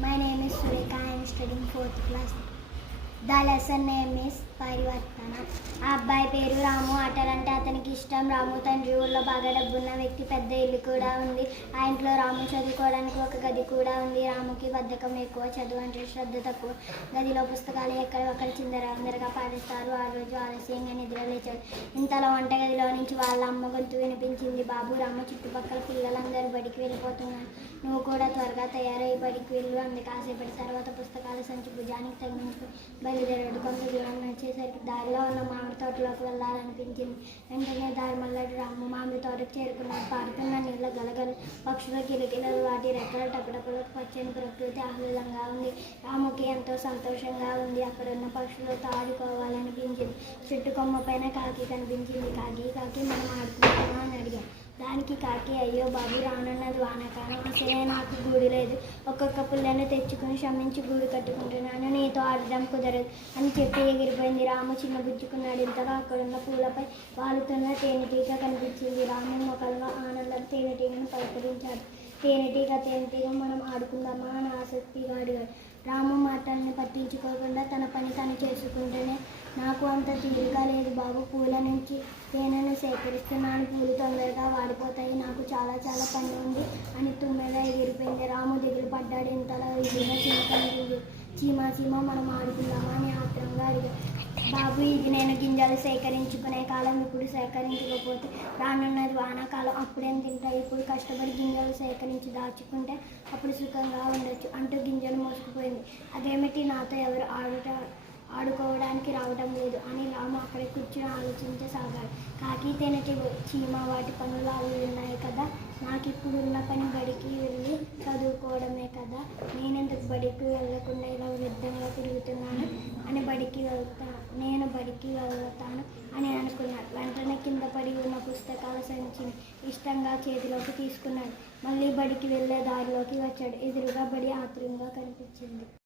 My name is Sureka. I am studying fourth class. The lesson name is పరివర్తన. ఆ అబ్బాయి పేరు రాము. ఆటలంటే అతనికి ఇష్టం. రాము తండ్రి ఊళ్ళో బాగా డబ్బున్న వ్యక్తి పెద్ద ఇల్లు కూడా ఉంది. ఆ ఇంట్లో రాము చదువుకోవడానికి ఒక గది కూడా ఉంది. రాముకి బద్ధకం ఎక్కువ చదువు అంటే శ్రద్ధ తక్కువ. గదిలో పుస్తకాలు ఎక్కడ ఒకరి చిందరందరగా పాటిస్తారు. ఆ రోజు ఆలస్యంగా నిద్ర లేచాడు. ఇంతలో వంటగదిలో నుంచి వాళ్ళ అమ్మ గొంతు వినిపించింది. బాబు రాము చుట్టుపక్కల పిల్లలందరూ బడికి వెళ్ళిపోతున్నారు. నువ్వు కూడా త్వరగా తయారై బడికి వెళ్ళు అందుకే కాసేపటి తర్వాత పుస్తకాల సంచి భుజానికి తగిలించుకుని బయలుదేరాడు కొంత దూరం నడిచేసరికి దారిలో ఉన్న మామిడి తోటలోకి వెళ్ళాలనిపించింది. వెంటనే దారి మల్లడి రాము. మామిడి తోటకు చేరుకున్నాడు. పారుతున్న నీళ్ళ గలగలు పక్షుల కిలకిలలు వాటి రెక్కల టపటపలు పచ్చని ప్రకృతి ఆహ్లాదంగా ఉంది. రాముకి ఎంతో సంతోషంగా ఉంది. అక్కడ ఉన్న పక్షులతో ఆడుకోవాలనిపించింది చెట్టు కొమ్మ పైన కాకి కనిపించింది. కాకి కాకి మనం ఆడుకుంటామా అని అడిగాం. దానికి కాకి అయ్యో బాబు రానున్నది వానకాలం అసలే నాకు గూడు లేదు. ఒక్కొక్క పుల్లను తెచ్చుకుని శ్రమించి గూడు కట్టుకుంటున్నాను. నీతో ఆడడం కుదరదు అని చెప్పి ఎగిరిపోయింది రాము. చిన్న బుజ్జుకున్నాడు ఇంతగా అక్కడున్న పూలపై వాలుతున్న తేనెటీగ కనిపించింది. రాము మొక్కల్లో ఆనందం తేనెటీగను పలకరించాడు. తేనెటీగ తేనెటీగ మనం ఆడుకుందామా? అని ఆసక్తిగా అడిగాడు రాము మాటల్ని పట్టించుకోకుండా తన పని తను చేసుకుంటూనే నాకు అంత తీరిక లేదు. నుంచి తేనెను సేకరిస్తున్నాను. పూలు తొందరగా వాడిపోతాయి. నాకు చాలా చాలా పని ఉంది. అని తుమ్మెద ఎగిరిపోయింది. రాము దిగులు పడ్డాడు. ఇంతలా ఇదిగా చిన్న చీమా చీమ మనం ఆడుకుందామా అని ఆత్రంగా అడిగాడు. బాబు ఇది నేను గింజలు సేకరించుకునే కాలం. ఇప్పుడు సేకరించకపోతే రానున్నది వానాకాలం. అప్పుడేం తింటాయి ఇప్పుడు కష్టపడి గింజలు సేకరించి దాచుకుంటే అప్పుడు సుఖంగా ఉండొచ్చు అంటూ గింజలు మోసుకుపోయింది. అదేమిటి? నాతో ఎవరు ఆడుట ఆడుకోవడానికి రావడం లేదు అని రాము అక్కడ కూర్చుని ఆలోచించసాగాడు కాకి తేనెకి చీమ వాటి పనులు అవి ఉన్నాయి కదా? నాకు ఇప్పుడు ఉన్న పని బడికి వెళ్ళి చదువుకోవడమే కదా? నేనెందుకు బడికి వెళ్ళకుండా ఇలా వృద్ధంగా తిరుగుతున్నాను? అని బడికి వెళ్తాను నేను బడికి వెళ్తాను అని అనుకున్నాడు. వెంటనే కింద పడి ఉన్న పుస్తకాల సంచిని ఇష్టంగా చేతిలోకి తీసుకున్నాడు. మళ్ళీ బడికి వెళ్ళే దారిలోకి వచ్చాడు. ఎదురుగా బడి ఆతురంగా కనిపించింది.